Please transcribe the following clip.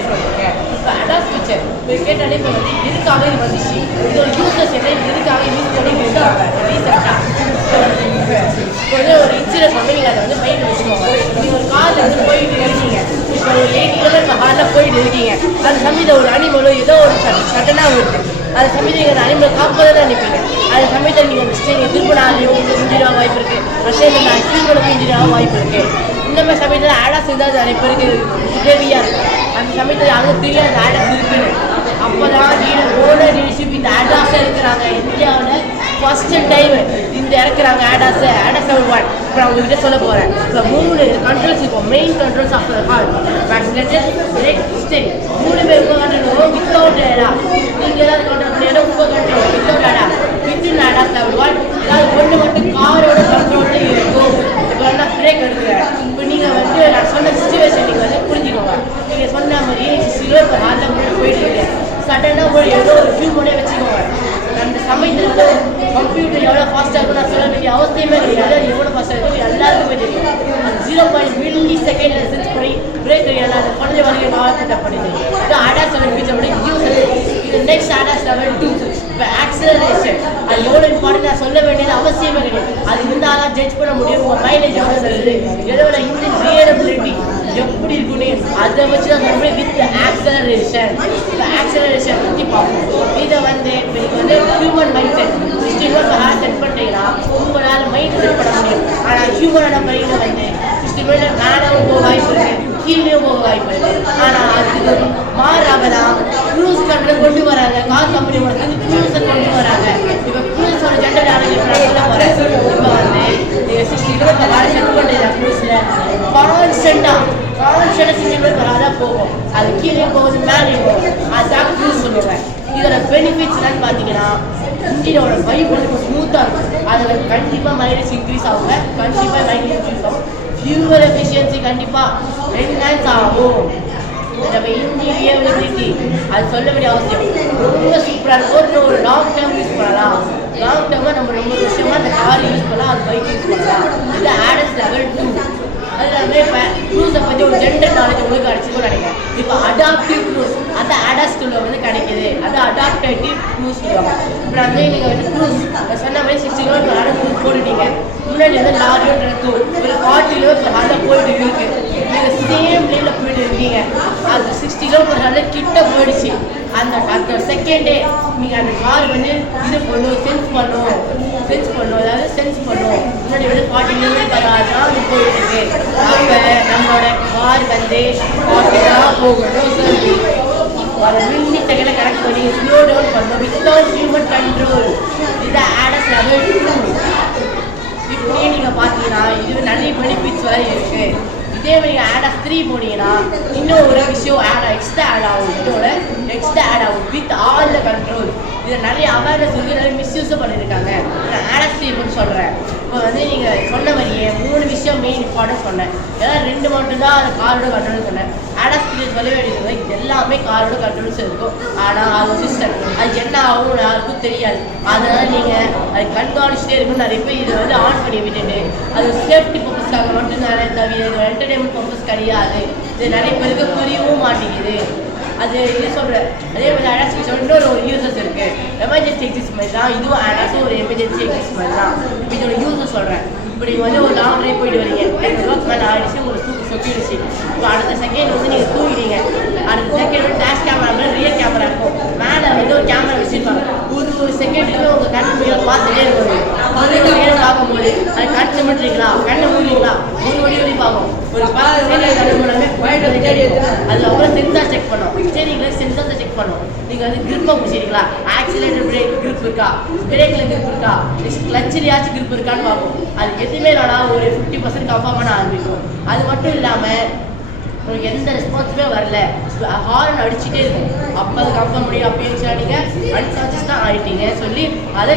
பேர் பண்ணிருக்கேன். இப்போ அடாஸ் ஃபியூச்சர் இப்போ கேட்டாலே இப்போ வந்து எதுக்காக இது வந்துச்சு, இதோட யூசர்ஸ் என்ன, எதுக்காக யூஸ் பண்ணி இருக்காங்க ரீசெண்டாக. இப்போ வந்து ஒரு இன்சூரன்ஸ் வந்து நீங்கள் அதை வந்து மைண்ட் வச்சுக்கோங்க. நீங்கள் ஒரு காரில் வந்து போயிட்டு இருக்கீங்க, இப்போ ஒரு 80 கிலோமீட்டர் காரில் போயிட்டு இருக்கீங்க, அந்த சமயத்தில் ஒரு அனிமலோ ஏதோ ஒரு சட்டனாக வருது, அந்த சமயத்தில் நீங்கள் அந்த அனிமலை காப்பாதான் நினைப்பீங்க. அந்த சமயத்தில் நீங்கள் நீங்கள் திருப்பினாலையும் இன்ஜினியாக வாய்ப்பு இருக்குது, ரஷ்யத்தில் அக்யூகளுக்கு இன்ஜினியாக வாய்ப்பு இருக்குது. இந்த மாதிரி சமயத்தில் ஆடாஸ் இருந்தால் நிறைய பேருக்கு உதவியாக இருக்கும். அந்த சமயத்தில் யாரும் தெரியாது ஆடாஸ் இருக்குன்னு. அப்போ தான் ஓனர் லீடர்ஷிப் இந்த ஆடாஸாக இருக்கிறாங்க. இந்தியாவில் ஃபர்ஸ்ட் டைம் இந்த இறக்குறாங்க ஆடாஸ் 1. இப்போ நான் உங்ககிட்ட சொல்ல போகிறேன். இப்போ 3 கண்ட்ரோல்ஸ் இருக்கும், main controls of the car, accelerator, brake, steering. 3 பேர் உங்கள் கண்ட்ரோல் வித்தவுட் ஆடா. நீங்கள் ஏதாவது கண்ட்ரோல் பண்ணியாலும் உங்கள் கண்ட்ரோல் வித்தவுட் ஆடா. வித்தின் ஆடாஸ் லெவல் 1 ஏதாவது ஒன்று மட்டும் காரோட கண்ட்ரோலில் இருக்கும். இப்போ நான் பிரேக் எடுக்கிறேன். இப்போ நீங்கள் வந்து நான் சொன்ன சிச்சுவேஷன் நீங்கள் வந்து புரிஞ்சுக்கோங்க. நீங்கள் சொன்ன மாதிரி சிலர் ஹார்ட்டில் முன்னாடி போயிட்டு இருக்கேன், சடனாக ஒரு ஏதோ ஒரு ஹியூமனே வச்சுக்கோங்க. அந்த சமயத்தில் வந்து கம்ப்யூட்டர் எவ்வளோ ஃபாஸ்ட்டாக இருக்கும் நான் சொல்ல வேண்டிய அவசியமே கிடையாது. அது எவ்வளோ ஃபாஸ்ட்டாக இருக்கும் எல்லாருக்குமே தெரியும். அந்த 0.0 மில்லி செகண்டில் சென்ஸ் பண்ணி பிரேக் கிடையாது, அது கொஞ்சம் வரைக்கும் மாவட்டத்தை பண்ணிது. இது ஆடாஸ் லெவல் ஃபீச்சர் பண்ணி இது நெக்ஸ்ட் ஆடாஸ் லெவல் 2. இப்போ ஆக்சிலரேஷன் அது எவ்வளோ இம்பார்ட்டன்ட் நான் சொல்ல வேண்டியது அவசியமே கிடையாது. அது இருந்தால் தான் ஜட்ஜ் பண்ண முடியும் உங்கள் மைலேஜ் எவ்வளோ நல்லது, எவ்வளோ இன்ஜின் ரியலபிலிட்டி எப்படி இருக்குன்னு அதை வச்சு தான் நம்ம வித் ஆக்சலரேஷன். இப்போ ஆக்சலரேஷன் பற்றி பார்ப்போம். இதை வந்து இப்போ நீங்கள் வந்து human mind set 60 kilometre set பண்ணிட்டீங்கன்னா உங்களால் மைண்ட் செட் பண்ண முடியும். ஆனால் ஹியூமனோட மைண்டை வந்து 60 கிலோமீட்டர் மேலேயும் போக வாய்ப்பு இருக்குது, கீழேயும் போக வாய்ப்பு இருக்குது. ஆனால் அதுக்கு மாறாக தான் க்ரூஸ் கண்ட்ரோல் கொண்டு வராங்க. கார் கம்பெனி வந்து க்ரூஸை கொண்டு வராங்க. இப்போ க்ரூஸோட ஜெண்டர் ஆனது இப்போ நான் சொல்ல போகிறேன். இப்போ வந்து நீங்கள் 60 கிலோமீட்டர் காரை செட் பண்ணுறீங்க க்ரூஸில் கான்ஸ்டண்ட்டாக 60 கிலோமீட்டர் தான் போகும். அது கீழே போகுது, மேலே போகும். அதுதான் க்ரூஸ் சொல்லுவேன். இதோட பெனிஃபிட்ஸ் என்னன்னு பார்த்தீங்கன்னா இன்ஜினோட வைப் வந்து ஸ்மூத்தாக இருக்கும். அதில் கண்டிப்பாக மைலேஜ் இன்க்ரீஸ் ஆகுங்க, கண்டிப்பாக மைலேஜ் இன்க்ரீஸ் ஆகும். ஃபியூவல் எஃபிஷியன்சி கண்டிப்பாக என்ஹான்ஸ் ஆகும். நம்ம இன்ஜினியபிலிட்டி அது சொல்ல வேண்டிய அவசியம் ரொம்ப சூப்பராக இருக்கும். ஒரு லாங் டேர்ம் யூஸ் பண்ணலாம். லாங் டேர்மாக நம்ம ரொம்ப விஷயமா அந்த கார் யூஸ் பண்ணலாம், அது பைக் யூஸ் பண்ணலாம். இது ஆடஸ் லெவல் 2. அதுலேருந்து இப்போ க்ரூஸை பற்றி ஒரு ஜென்ரல் நாலேஜ் உங்களுக்கு கிடச்சிருக்கும்னு நினைக்கிறேன். இப்போ அடாப்டிவ் க்ரூஸ் அந்த ஆடாஸ் டூவில் வந்து கிடைக்கிது. அது அடாப்டேட்டிவ் க்ரூஸ் சொல்லுவாங்க. இப்போ வந்து நீங்கள் வந்து க்ரூஸ் சொன்ன மாதிரி 60 கிலோமீட்டர் க்ரூஸ் போட்டுட்டீங்க, முன்னாடி வந்து லாரியோட ஒரு 40 கிலோமீட்டர் அதில் போயிட்டு இருக்கு, நீங்கள் சேம் லேனில் போயிட்டு இருக்கீங்க. அது 60 கிலோமீட்டர் கிட்ட போயிடுச்சு. அந்த செகண்டே நீங்கள் அந்த கார் வந்து இது பண்ணும், சென்ஸ் பண்ணும், அதாவது சென்ஸ் பண்ணும். முன்னாடி வந்து 40 கிலோமீட்டர் தான் போயிட்டு இருக்கு. அப்போ நம்மளோட கார் வந்து 40 தான் போகணும் சொல்லி ஒரு மில்லி செகண்டை கரெக்ட் பண்ணி ஸ்லோ டவுன் பண்ணணும் வித்தவுட் ஹியூமன் கண்ட்ரோல். இது ஆடஸ் லெவல் 2. இப்படியே நீங்கள் பார்த்தீங்கன்னா இது நிறைய பெனிஃபிட்ஸ் வரை இருக்குது. இதே மாதிரி ஆடாஸ் 3 போனீங்கன்னா இன்னும் ஒரு விஷயம் எக்ஸ்ட்ரா ஆட் ஆகும். இதோட எக்ஸ்ட்ரா ஆட் ஆகும் வித் ஆல் த கண்ட்ரோல். இதில் நிறைய அவேர்னஸ் வந்து நிறைய மிஸ்யூஸும் பண்ணியிருக்காங்க. நான் ஆடாஸ் 3 சொல்கிறேன். இப்போ வந்து நீங்கள் சொன்ன மாதிரியே 3 விஷயம் மெயின் இம்பார்ட்டன்ட் சொன்னேன். ஏன்னா 2 மட்டும்தான் அந்த காரோட கண்ட்ரோல் சொன்னேன். ஆடாஸ் 3 சொல்ல வேண்டியது எல்லாமே காரோட கண்ட்ரோல்ஸ் இருக்கும். ஆனால் அது சிஸ்டம் அது என்ன ஆகும் யாருக்கும் தெரியாது. அதனால் நீங்கள் அது கண்காணிச்சுட்டே இருக்கணும். நிறைய பேர் இதை வந்து ஆன் பண்ணி விட்டுட்டு அது சேஃப்டி பர்பஸ்க்காக மட்டும் நிறைய தவிர இது என்டர்டைன்மெண்ட் பர்பஸ் கிடையாது. இது நிறைய பேருக்கு புரியவும் மாட்டேங்குது. அது இது சொல்கிறேன். அதே மாதிரி ஆடாஸ் இன்னொரு ஒரு யூசஸ் இருக்குது. எமர்ஜென்சி எக்ஸிஸ்ட் மாதிரி தான் இதுவும் ஆடாஸும் ஒரு எமர்ஜென்சி எக்ஸிஸ்ட் மாதிரி தான். இப்போ இதோட யூசஸ் சொல்கிறேன். இப்போ நீங்கள் வந்து ஒரு லாங் ட்ரைவ் போயிட்டு வரீங்க, 10 ரூபாய்க்கு மேலே ஆகிடுச்சு, உங்களுக்கு தூக்கு சொக்கிடுச்சு. இப்போ அடுத்த செகண்ட் வந்து நீங்கள் தூங்கிட்டீங்க. அடுத்த செகண்ட் வந்து டேஷ் கேமரா மேலே ரியல் கேமரா இருக்கும், மேலே வந்து ஒரு கேமரா வச்சுருப்பாங்க. ஒரு செகண்ட்லேயுமே உங்கள் கண்ணு முடியல பார்த்துட்டே இருக்கும். பார்க்கும்போது அது கண் சிமிட்றீங்களா, கண்ணை மூடுறீங்களா, ஒரு பார்க்கும். ஒரு 10 செகண்ட் கண்ணு மூலமே அது அப்புறம் சென்சார் செக் பண்ணோம். ஸ்டேரிங்கில் சென்சார்ஸை செக் பண்ணோம். நீங்கள் வந்து கிரிப்பை பிடிச்சிருக்கீங்களா, ஆக்சிலேட்டர் பிரேக் கிரிப் இருக்கா, பிரேக்கில் கிரிப் இருக்கா, கிளச்சிலையாச்சும் கிரிப் இருக்கான்னு பார்ப்போம். அது எதுவுமே இல்லைனா ஒரு 50% கன்ஃபார்ம் பண்ண ஆரம்பிக்கும். அது மட்டும் இல்லாமல் உங்களுக்கு எந்த ரெஸ்பான்ஸுமே வரல, ஹார்ன் அடிச்சுட்டே இருக்கும். அப்போ அது கன்ஃபார்ம் முடியும். அப்போ நீங்கள் அன்கான்ஷியஸ் தான் ஆகிட்டீங்க சொல்லி அதை